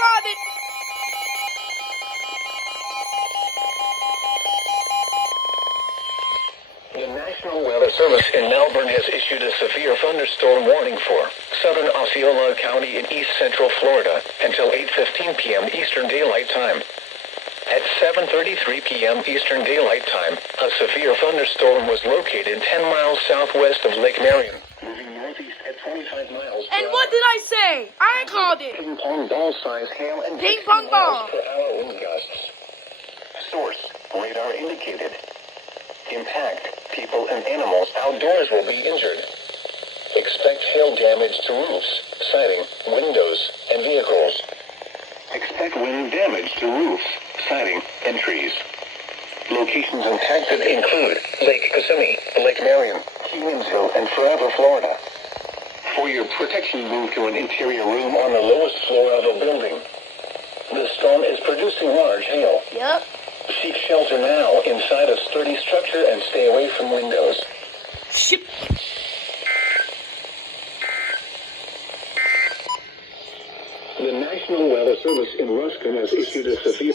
called it. The National Weather Service in Melbourne has issued a severe thunderstorm warning for southern Osceola County in east central Florida until 8:15 p.m. Eastern Daylight Time. At 7:33 p.m. Eastern Daylight Time, a severe thunderstorm was located 10 miles southwest of Lake Marion, moving northeast at 25 miles per And hour. what did I say? I called it. Ping pong ball size hail and Ping 60 pong ball. miles per hour wind gusts. Source: radar indicated. Impact: people and animals outdoors will be injured. Expect hail damage to roofs, siding, windows, and vehicles. Expect wind damage to roofs, siding, and trees. Locations impacted include Lake Kissimmee, Lake Marion, Keensville, and Forever, Florida. For your protection, move to an interior room on the lowest floor of a building. The storm is producing large hail. Yep. Seek shelter now inside a sturdy structure and stay away from windows. Ship. The National Weather Service in Ruskin has issued a severe...